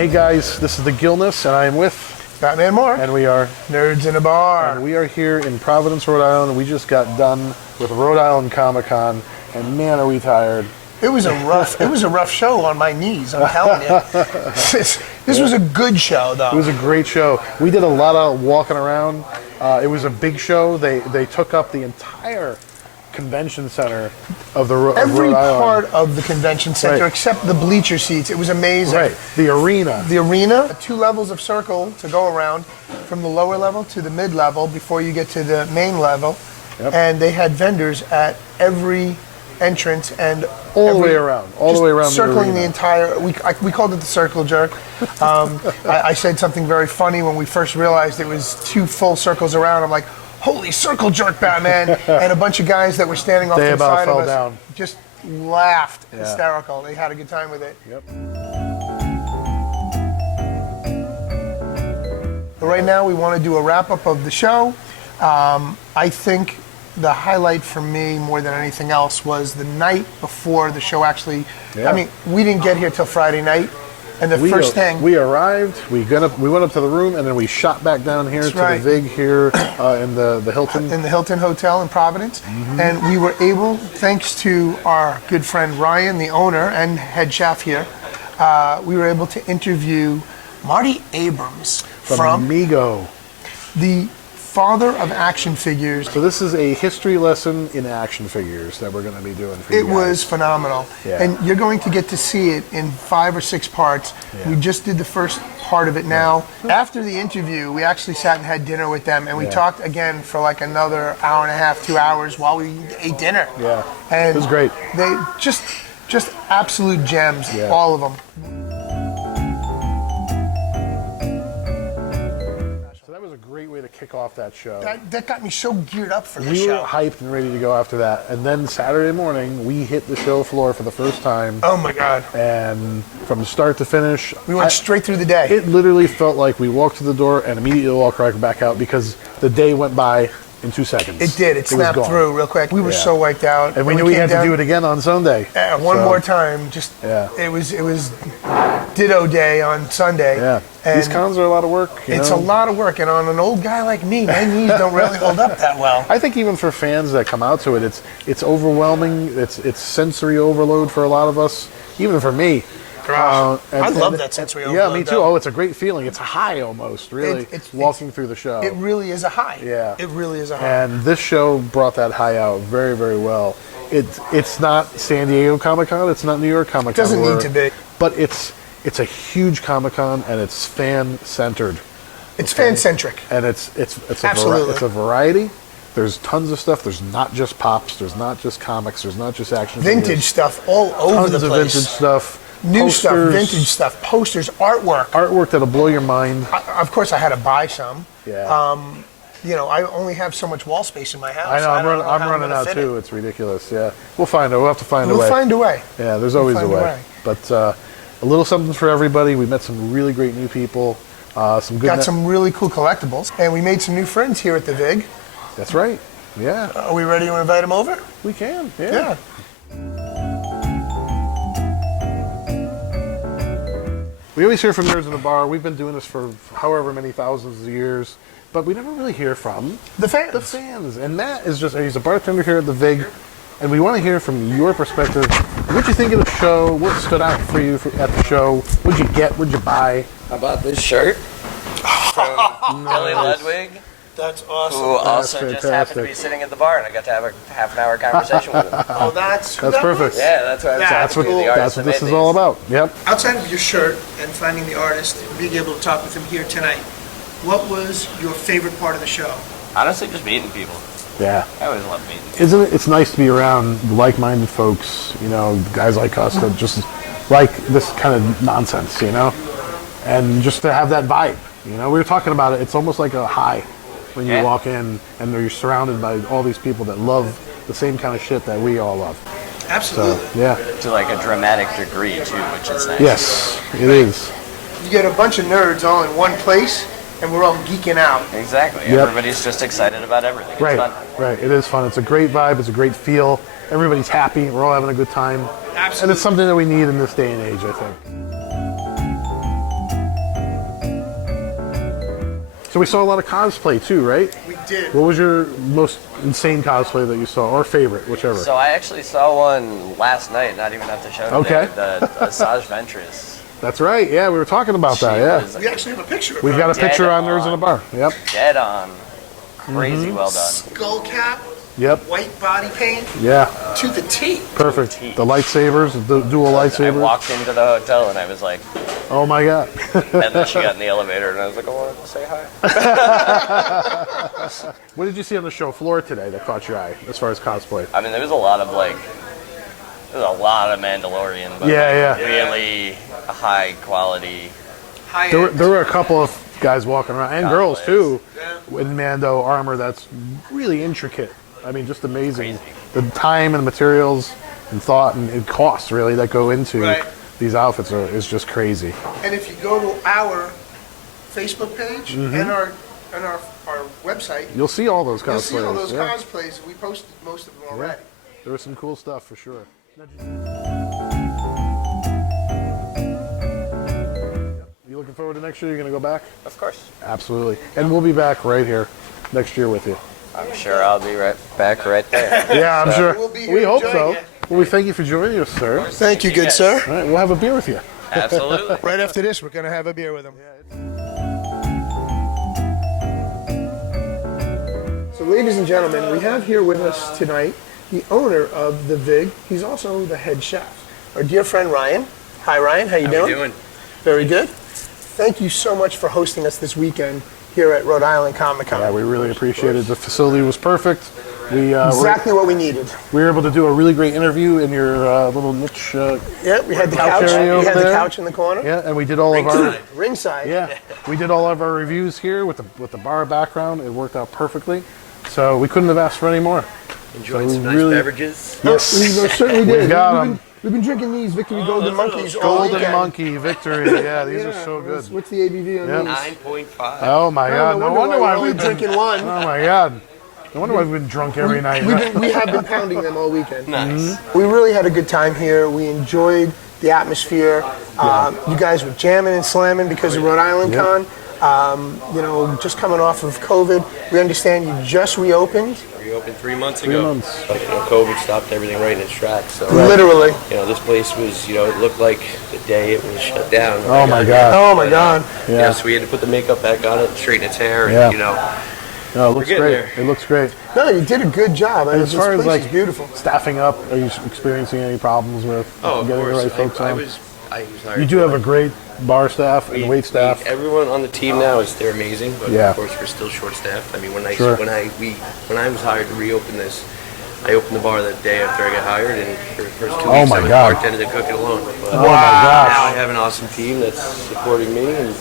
Hey guys, this is the Gilness, and I am with Batman Marc. And we are Nerds in a Bar. And we are here in Providence, Rhode Island. We just got done with Rhode Island Comic Con, and man, are we tired. It was a rough show on my knees, I'm telling you. This was a good show, though. It was a great show. We did a lot of walking around. It was a big show. They took up the entire convention center of the Rhode Island. Every part of the convention center, except the bleacher seats. It was amazing. Right, the arena. The arena, 2 levels of circle to go around, from the lower level to the mid-level before you get to the main level. Yep. And they had vendors at every entrance and all the way around circling the entire. We called it the circle jerk. I said something very funny when we first realized it was 2 full circles around. I'm like, holy circle jerk, Batman. And a bunch of guys that were standing off to the side of us down. Just laughed. Hysterical. They had a good time with it. Yep. But right now we want to do a wrap up of the show. I think the highlight for me more than anything else was the night before the show actually. I mean, we didn't get here till Friday night. And the first thing we arrived, we went up to the room, and then we shot back down here to the VIG here in the Hilton. In the Hilton Hotel in Providence. Mm-hmm. And we were able, thanks to our good friend Ryan, the owner and head chef here, we were able to interview Marty Abrams from Mego, the father of action figures. So this is a history lesson in action figures that we're going to be doing for you guys. It was phenomenal. Yeah. And you're going to get to see it in 5 or 6 parts. Yeah. We just did the first part of it now. Yeah. After the interview, we actually sat and had dinner with them, and we talked again for like another hour and a half, 2 hours while we ate dinner. Yeah, and it was great. They just absolute gems, all of them. Great way to kick off that show. That got me so geared up for the show. We were hyped and ready to go after that. And then Saturday morning, we hit the show floor for the first time. Oh my God. And from start to finish, we went straight through the day. It literally felt like we walked through the door and immediately walked right back out because the day went by in 2 seconds. It did. It snapped through real quick. We were so wiped out. And we knew we had to do it again on Sunday. One more time. It was ditto day on Sunday. Yeah. And these cons are a lot of work. It's a lot of work, and on an old guy like me, my knees don't really hold up that well. I think even for fans that come out to it, it's overwhelming. It's sensory overload for a lot of us, even for me. I love that sensory overload. Yeah, me too. Oh, it's a great feeling. It's a high almost, really, walking through the show. It really is a high. Yeah. It really is a high. And this show brought that high out very, very well. It's not San Diego Comic Con. It's not New York Comic Con. It doesn't need to be. But it's a huge Comic Con, and it's fan-centered. It's fan-centric. And it's a variety. There's tons of stuff. There's not just pops. There's not just comics. There's not just action figures. Vintage stuff all over the place. Tons of vintage stuff. New posters, stuff, vintage stuff, posters, artwork. Artwork that'll blow your mind. Of course, I had to buy some. Yeah. I only have so much wall space in my house. I know, I'm running out too. It's ridiculous. Yeah. We'll find it. We'll have to find a way. We'll find a way. Yeah, there's always a way. But a little something for everybody. We met some really great new people. Got some really cool collectibles. And we made some new friends here at the VIG. That's right. Yeah. Are we ready to invite them over? We can. Yeah. We always hear from Nerds in the Bar. We've been doing this for however many thousands of years, but we never really hear from the fans. The fans. And Matt he's a bartender here at the VIG, and we want to hear from your perspective. What'd you think of the show? What stood out for you at the show? What'd you get? What'd you buy? I bought this shirt from Kelly Ludwig. That's awesome. Who also just happened to be sitting at the bar, and I got to have a half-an-hour conversation with him. Oh, that's perfect. Yeah, that's what that's what this is all about. Yep. Outside of your shirt and finding the artist and being able to talk with him here tonight, what was your favorite part of the show? Honestly, just meeting people. Yeah. I always love meeting people. Isn't it? It's nice to be around like-minded folks, guys like us that just like this kind of nonsense, and just to have that vibe. We were talking about it. It's almost like a high. When you walk in and you're surrounded by all these people that love the same kind of shit that we all love. Absolutely. So, yeah. To like a dramatic degree too, which is nice. Yes, it is. You get a bunch of nerds all in one place, and we're all geeking out. Exactly. Yep. Everybody's just excited about everything. It's fun. Right. It is fun. It's a great vibe. It's a great feel. Everybody's happy. We're all having a good time. Absolutely. And it's something that we need in this day and age, I think. So we saw a lot of cosplay too, right? We did. What was your most insane cosplay that you saw, or favorite, whichever? So I actually saw one last night, not even at the show Okay. today, the Sage Ventress. That's right. Yeah, we were talking about that. Yeah, We actually have a picture of we've her. got a picture Dead on Nerds in a Bar. Yep. Dead on. Crazy well done. Skull cap, Yep. white body paint, Yeah. to the T. Perfect. The lightsabers, the dual I lightsabers. walked into the hotel and I was like, Oh my god. and then she got in the elevator and I was like, I wanted to say hi. What did you see on the show floor today that caught your eye as far as cosplay? I mean, there was a lot of Mandalorian, but Yeah, yeah. really high quality. High There end. were a couple of guys walking around, and girls Cosplays. too, in Mando armor that's really intricate. I mean, just amazing. The time and materials and thought and costs really that go into Right. these outfits is just crazy. And if you go to our Facebook page and our website, You'll see all those you'll cosplays. see all those yeah. cosplays. We posted most of them already. There was some cool stuff for sure. You looking forward to next year? You're gonna go back? Of course. Absolutely. And we'll be back right here next year with you. I'm sure I'll be back right there. Yeah, I'm sure. We'll be here We hope enjoying so. it. Well, we thank you for joining us, sir. Thank you, good guys. sir. All right, we'll have a beer with you. Absolutely. Right after this, we're going to have a beer with him. So, ladies and gentlemen, we have here with us tonight the owner of the VIG. He's also the head chef, our dear friend Ryan. Hi, Ryan. How you doing? Very good. Thank you so much for hosting us this weekend here at Rhode Island Comic Con. Yeah, we really appreciate it. The facility was perfect. We Exactly what we needed. we were able to do a really great interview in your little niche. Yeah, we had the Couch couch. area We had over the there. couch in the corner. Yeah, and we did all of our Ringside. we did all of our reviews here with the bar background. It worked out perfectly. So we couldn't have asked for any more. Enjoying So some we nice really- beverages. Yes. We certainly did. got We've 'em. We've been drinking these Victory Golden Monkeys all Golden weekend. Monkey Victory. Yeah, these are so good. What's the ABV on Yep. these? 9.5. Oh my God! No wonder why we're only drinking one. Oh my God! No wonder why we've been drunk every night. We have been pounding them all weekend. Nice. We really had a good time here. We enjoyed the atmosphere. You guys were jamming and slamming because of Rhode Island Yep. Con. Just coming off of COVID. We understand you just reopened. We opened 3 months 3 ago. months. But, COVID stopped everything right in its tracks. So, Literally. this place was, it looked like the day it was shut down. Oh my God! Oh my God. Yeah. So we had to put the makeup back on it and straighten its hair. And, Yeah. No, it looks getting great. there. It looks great. No, you did a good job. I mean, As far this as place like is beautiful. staffing up, are you experiencing any problems with of getting the course. right folks I on? was hired. You do have a great bar staff and wait staff. Everyone on the team now they're amazing, but Yeah. of course we're still short-staffed. I mean, when I Sure. when I was hired to reopen this, I opened the bar the day after I got hired, and for the first 2 Oh weeks my I was God. bartending and cooking alone. But Oh my gosh! now I have an awesome team that's supporting me, and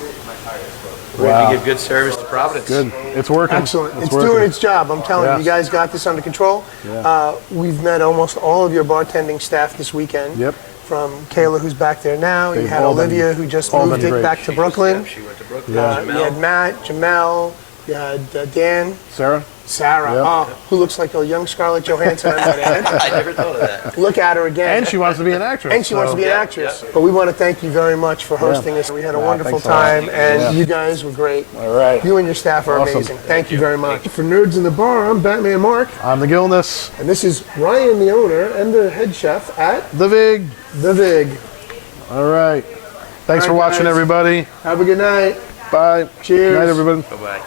we're Wow. going to give good service to Providence. Good. It's working. Excellent. It's working. doing its job. I'm telling Yes. you, you guys got this under control. Yeah. We've met almost all of your bartending staff this weekend. Yep. From Kayla, who's back there now. You They've had all been- Olivia, who just all moved been it great. back to Brooklyn. She went to Brooklyn. Yeah. You had Matt, Jamel, you had Dan, Sarah. Sarah, Yep. who looks like a young Scarlett Johansson, I might add. I never thought of that. Look at her again. And she wants to be an actress. And she wants to be an Yeah, actress. yeah. But we want to thank you very much for hosting us. We had a wonderful thanks a lot. time, and Yeah. you guys were great. All right. You and your staff are Awesome. amazing. Thank you very much. For Nerds in the Bar, I'm Batman Marc, I'm the Gilness. and this is Ryan, the owner and the head chef at The Vig. The VIG. All right. Thanks All for right, watching, guys. everybody. Have a good night. Bye. Cheers. Good night, everybody. Bye-bye.